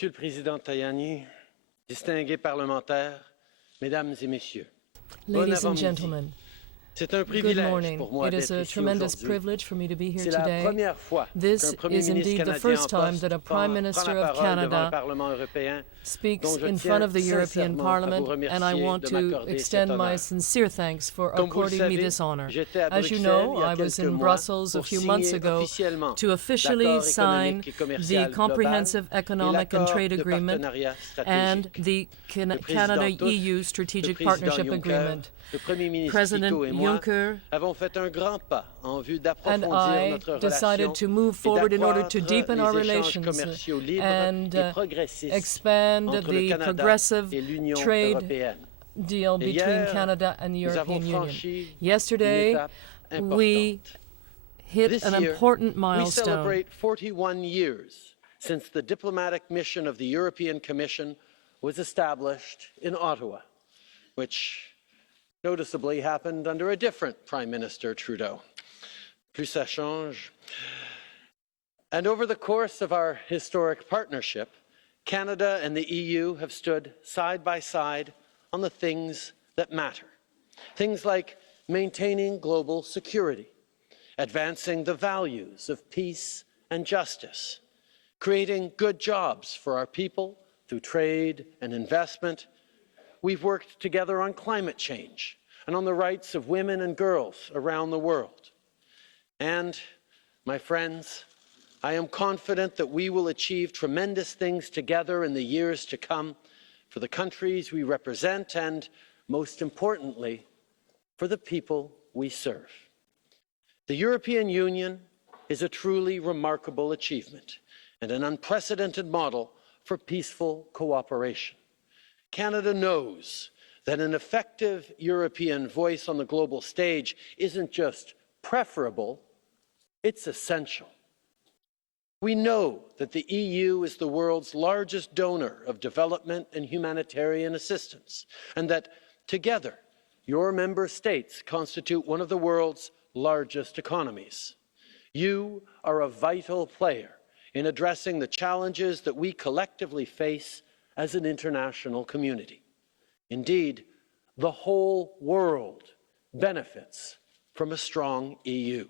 Monsieur le Président Tajani, distingués parlementaires, Mesdames et Messieurs, Ladies and gentlemen, c'est un good privilège morning. pour moi It is d'être a ici tremendous aujourd'hui. privilege for me to be here C'est la today. première fois This qu'un Premier is ministre indeed the canadien first en time poste that a Prime Minister prend la of parole devant le Canada Parlement européen, speaks dont je in tiens front of the European sincèrement à Parliament, vous and I remercier want de to m'accorder extend cet my honneur. sincere thanks for Comme vous le according me savez, this honor. j'étais à As you Bruxelles know, il y a I was quelques in mois Brussels a pour few months signer ago officiellement to officially l'accord sign économique et commercial the global Comprehensive et Economic and l'accord Trade de Agreement partenariat and stratégique. the Le président Canada-EU Tusk, Strategic le président Partnership Juncker, Agreement. le Premier ministre President Trudeau et moi Juncker avons fait un grand pas en vue and d'approfondir I notre decided relation to move et forward in order to d'accroître deepen our les échanges relations commerciaux libres and et progressistes expand entre le the Canada progressive et l'Union trade européenne. deal Et between hier, Canada and the nous avons European Union. franchi une Yesterday, étape we importante. hit This an year, important we milestone. celebrate 41 years since the diplomatic mission of the European Commission was established in Ottawa, which noticeably happened under a different Prime Minister, Trudeau. Plus ça change. And over the course of our historic partnership, Canada and the EU have stood side by side on the things that matter. Things like maintaining global security, advancing the values of peace and justice, creating good jobs for our people through trade and investment. We've worked together on climate change and on the rights of women and girls around the world. And, my friends, I am confident that we will achieve tremendous things together in the years to come for the countries we represent and, most importantly, for the people we serve. The European Union is a truly remarkable achievement and an unprecedented model for peaceful cooperation. Canada knows that an effective European voice on the global stage isn't just preferable, it's essential. We know that the EU is the world's largest donor of development and humanitarian assistance, and that together, your member states constitute one of the world's largest economies. You are a vital player in addressing the challenges that we collectively face as an international community. Indeed, the whole world benefits from a strong EU.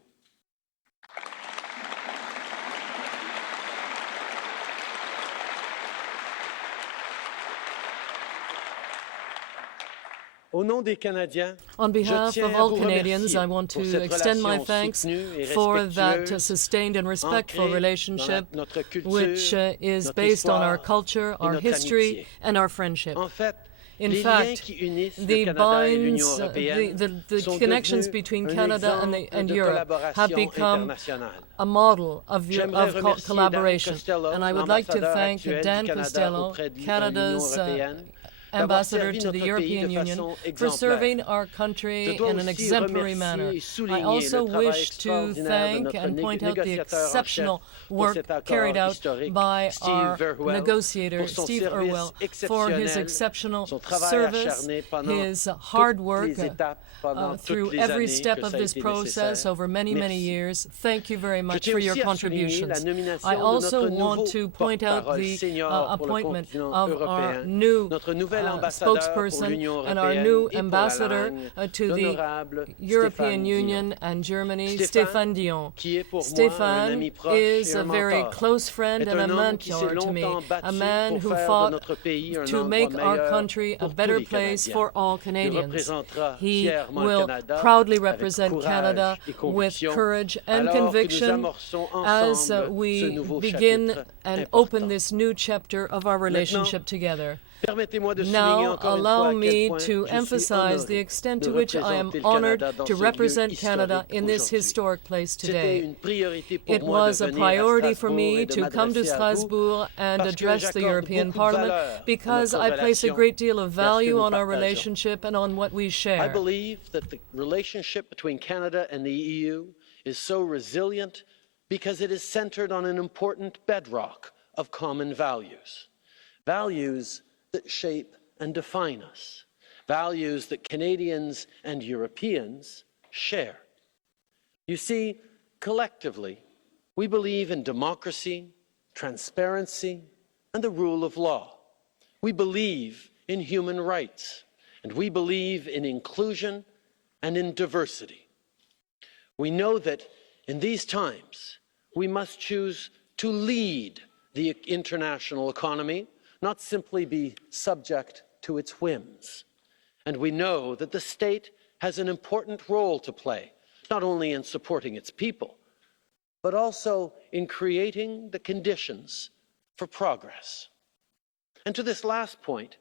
Au nom des Canadiens, On behalf je of tiens à all vous Canadians, remercier I want pour to cette extend my relation thanks soutenue et for that respectueuse, sustained and respectful ancrée relationship, dans notre culture, which is notre based on our histoire culture, et our notre history, amitié. and our friendship. En fait, In les liens fact, qui unissent le the Canada et l'Union binds, européenne the sont connections devenus between un Canada exemple and de Europe have collaboration become internationale. a model of J'aimerais remercier collaboration. Dan Costello, And I would like to l'ambassadeur thank actuel Dan du Canada Costello, auprès de l'Union Canada's européenne, d'avoir ambassador servi to the notre pays European de Union, façon for exemplaire. serving our country Je dois in an aussi exemplary remercier manner. et I souligner also le travail wish to extraordinaire de thank notre and point out the négociateur en exceptional chef pour work cet accord carried out historique, by Steve our Verwell, negotiator, pour son Steve service Irwell, for his exceptionnel, exceptional son travail service, acharné pendant his hard toutes work les étapes, pendant through toutes les every années step que of ça a this été process nécessaire. over many, many Merci. years. Thank you very Je much tiens for your aussi à souligner la contributions. nomination I de also notre want nouveau to point out porte-parole the senior pour le appointment continent of our européen, new notre nouvel ambassadeur pour spokesperson l'Union and our européenne new et pour la ambassador langue, to the l'honorable European Stéphane Union Dion. and Germany, Stéphane, Stéphane Dion. qui est pour moi un Stéphane ami proche is et un a very mentor, close friend est and a un homme qui s'est mentor to me, longtemps a battu man pour who faire de fought notre pays un to endroit make our meilleur country a pour tous better les place Canadiens. for all Il Canadians. représentera He fièrement will le Canada proudly avec represent courage Canada et with conviction, courage and alors que nous conviction amorçons as ensemble ce we nouveau begin chapitre and important. open this new chapter of our relationship together. Permettez-moi de souligner Now, encore une fois allow à quel me point to je suis emphasize the honoré extent de to which I am représenter le honored Canada dans to ce lieu represent Canada historique in this aujourd'hui. historic place C'était today. une priorité pour It moi de was a venir à priority for Strasbourg me et de to come to m'adresser à vous Strasbourg and parce que address the j'accorde European beaucoup de Parliament valeur à because notre I place a relation great deal of et à ce que value nous on our partageons. relationship and on what we I share. believe that the relationship between Canada and the EU is so resilient because it is centered on an important bedrock of common values. Values that shape and define us. Values that Canadians and Europeans share. You see, collectively, we believe in democracy, transparency, and the rule of law. We believe in human rights, and we believe in inclusion and in diversity. We know that in these times, we must choose to lead the international economy, not simply be subject to its whims. And we know that the state has an important role to play, not only in supporting its people, but also in creating the conditions for progress. And to this last point,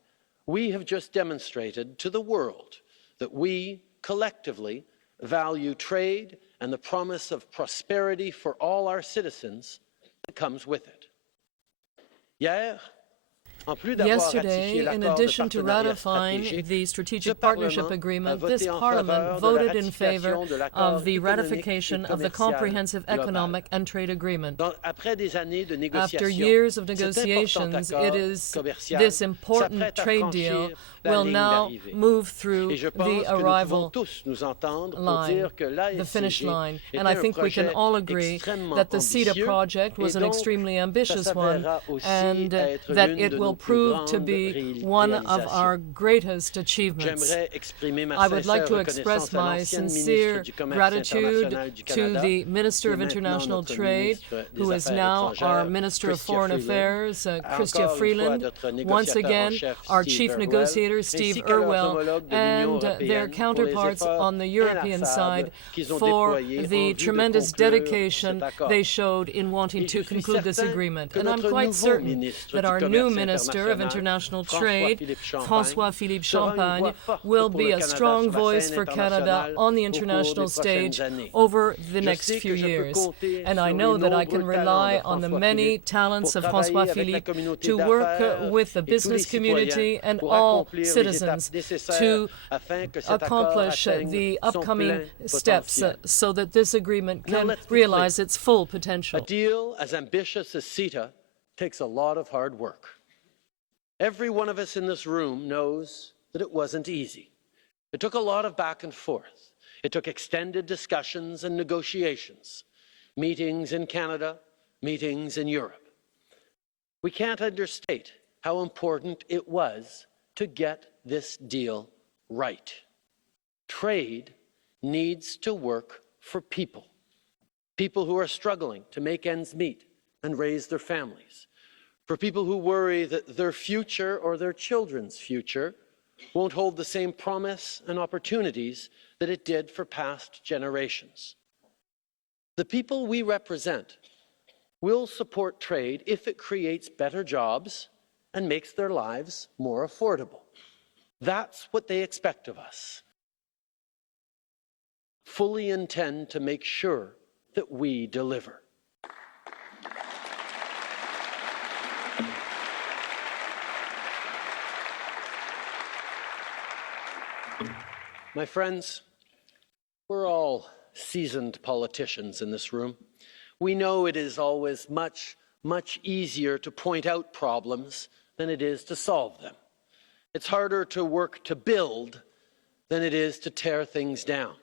we have just demonstrated to the world that we collectively value trade and the promise of prosperity for all our citizens that comes with it. Yesterday, in addition to ratifying the Strategic Partnership Agreement, this Parliament voted in favor of the ratification of the Comprehensive Economic and Trade Agreement. After years of negotiations, this important trade deal will now move through the arrival line, the finish line. And I think we can all agree that the CETA project was an extremely ambitious one, and that it will prove to be one of our greatest achievements. I would like to express my sincere gratitude to the Minister of International Trade, who is now our Minister of Foreign Affairs, Chrystia Freeland, once again our Chief Negotiator, Steve Irwell, and their counterparts on the European side for the tremendous dedication they showed in wanting to conclude this agreement. And I'm quite certain that our new Minister of International Trade, François-Philippe Champagne, will be a strong voice for Canada on the international stage over the next few years. And I know that I can rely on the many talents of François-Philippe to work with the business community and all citizens to accomplish the upcoming steps so that this agreement can realize its full potential. A deal as ambitious as CETA takes a lot of hard work. Every one of us in this room knows that it wasn't easy. It took a lot of back and forth. It took extended discussions and negotiations, meetings in Canada, meetings in Europe. We can't understate how important it was to get this deal right. Trade needs to work for people, people who are struggling to make ends meet and raise their families, for people who worry that their future or their children's future won't hold the same promise and opportunities that it did for past generations. The people we represent will support trade if it creates better jobs and makes their lives more affordable. That's what they expect of us. Fully intend to make sure that we deliver. My friends, we're all seasoned politicians in this room. We know it is always much easier to point out problems than it is to solve them. It's harder to work to build than it is to tear things down.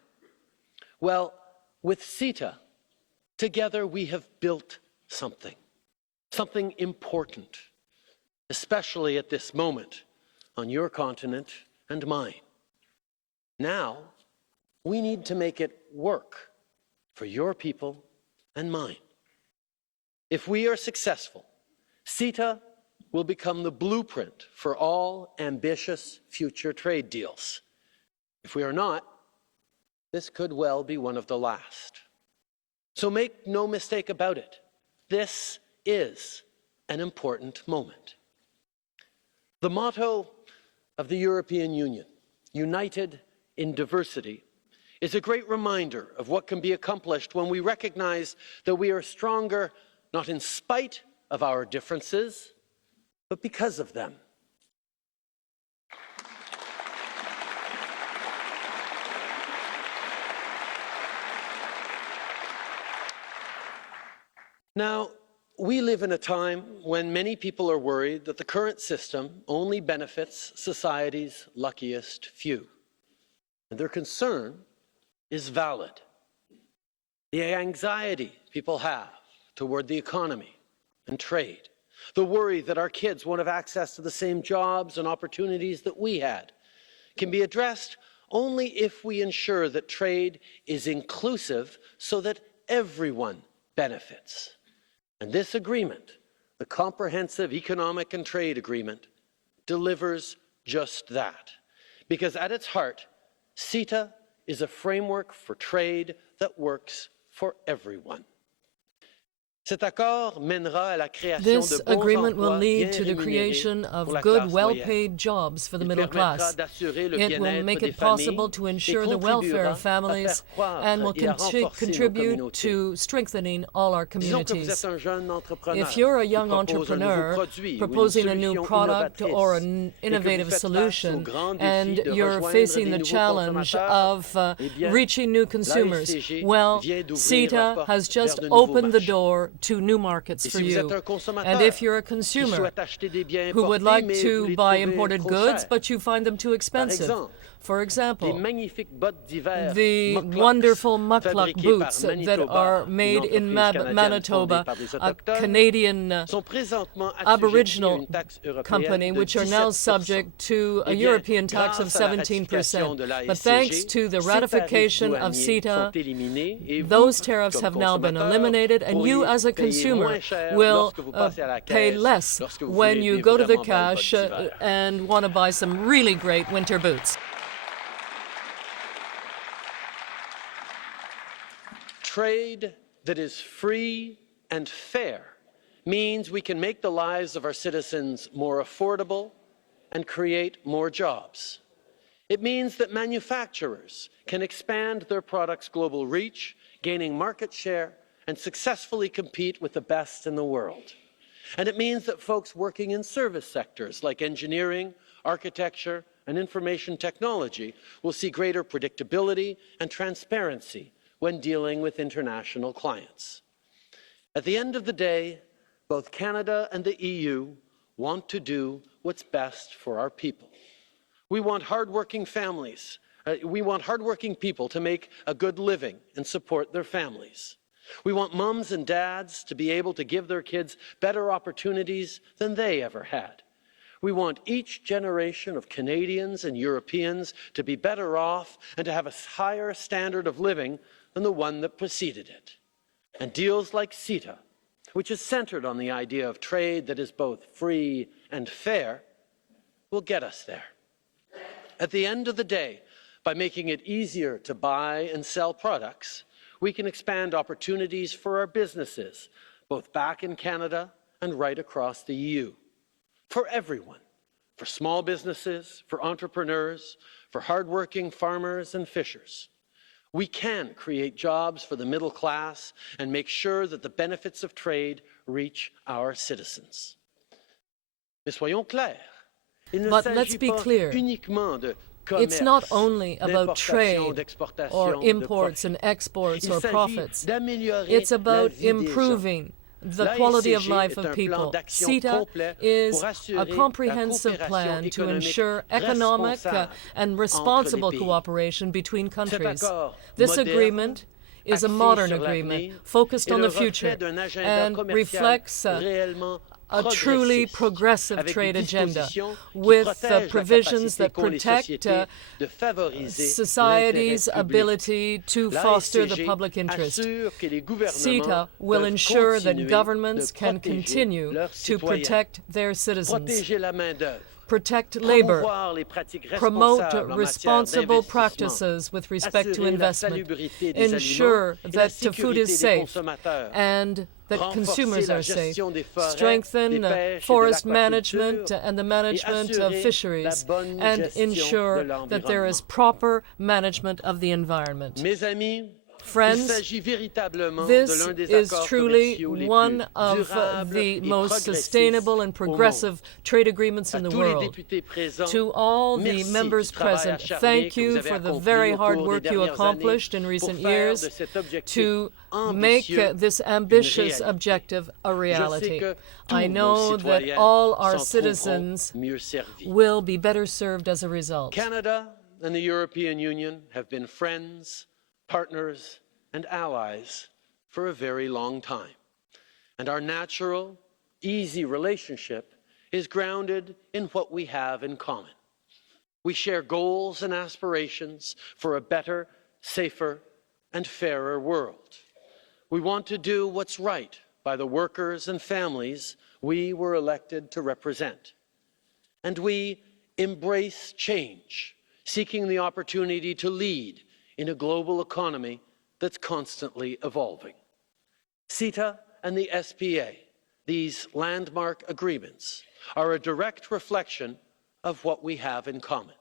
Well, with CETA, together we have built something important, especially at this moment on your continent and mine. Now, we need to make it work for your people and mine. If we are successful, CETA will become the blueprint for all ambitious future trade deals. If we are not, this could well be one of the last. So make no mistake about it. This is an important moment. The motto of the European Union, united in diversity, is a great reminder of what can be accomplished when we recognize that we are stronger not in spite of our differences, but because of them. Now, we live in a time when many people are worried that the current system only benefits society's luckiest few. And their concern is valid. The anxiety people have toward the economy and trade, The worry that our kids won't have access to the same jobs and opportunities that we had can be addressed only if we ensure that trade is inclusive so that everyone benefits. And this agreement, the Comprehensive Economic and Trade Agreement, delivers just that. Because at its heart, CETA is a framework for trade that works for everyone. This agreement will lead to the creation of good, well-paid jobs for the middle class. It will make it possible to ensure the welfare of families and will contribute to strengthening all our communities. If you're a young entrepreneur proposing a new product or an innovative solution and you're facing the challenge of reaching new consumers, well, CETA has just opened the door to new markets for you. And if you're a consumer who would like to buy imported goods, but you find them too expensive, for example, the wonderful mukluk boots that are made in Manitoba, a Canadian Aboriginal company, which are now subject to a European tax of 17%. But thanks to the ratification of CETA, those tariffs have now been eliminated, and you as a consumer will pay less when you go to the cash and want to buy some really great winter boots. Trade that is free and fair means we can make the lives of our citizens more affordable and create more jobs. It means that manufacturers can expand their products' global reach, gaining market share, and successfully compete with the best in the world. And it means that folks working in service sectors like engineering, architecture, and information technology will see greater predictability and transparency when dealing with international clients. At the end of the day, both Canada and the EU want to do what's best for our people. We want hardworking families. We want hardworking people to make a good living and support their families. We want mums and dads to be able to give their kids better opportunities than they ever had. We want each generation of Canadians and Europeans to be better off and to have a higher standard of living than the one that preceded it. And deals like CETA, which is centered on the idea of trade that is both free and fair, will get us there. At the end of the day, by making it easier to buy and sell products, we can expand opportunities for our businesses, both back in Canada and right across the EU. For everyone, for small businesses, for entrepreneurs, for hardworking farmers and fishers. We can create jobs for the middle class and make sure that the benefits of trade reach our citizens. But let's be clear. It's not only about trade or imports and exports or profits. It's about improving the quality of life of people. CETA is a comprehensive plan to ensure economic and responsible cooperation between countries. This agreement is a modern agreement focused on the future and reflects a truly progressive trade agenda with provisions that protect society's ability to foster the public interest. CETA will ensure that governments can continue to protect their citizens, protect labor, promote responsible practices with respect to investment, ensure that the food is safe and that consumers are safe, strengthen forest management and the management of fisheries, and ensure that there is proper management of the environment. Friends, this is truly one of the most sustainable and progressive trade agreements in the world. To all the members present, thank you for the very hard work you accomplished in recent years to make this ambitious objective a reality. I know that all our citizens will be better served as a result. Canada and the European Union have been friends, partners, and allies for a very long time. And our natural, easy relationship is grounded in what we have in common. We share goals and aspirations for a better, safer, and fairer world. We want to do what's right by the workers and families we were elected to represent. And we embrace change, seeking the opportunity to lead in a global economy that's constantly evolving. CETA and the SPA, these landmark agreements, are a direct reflection of what we have in common.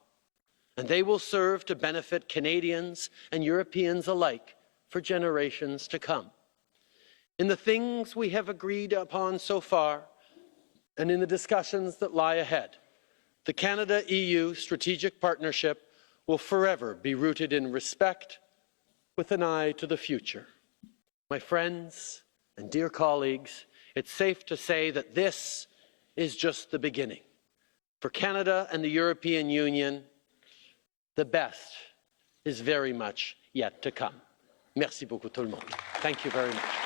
And they will serve to benefit Canadians and Europeans alike for generations to come. In the things we have agreed upon so far, and in the discussions that lie ahead, the Canada-EU strategic partnership will forever be rooted in respect with an eye to the future. My friends and dear colleagues, it's safe to say that this is just the beginning. For Canada and the European Union, the best is very much yet to come. Merci beaucoup tout le monde. Thank you very much.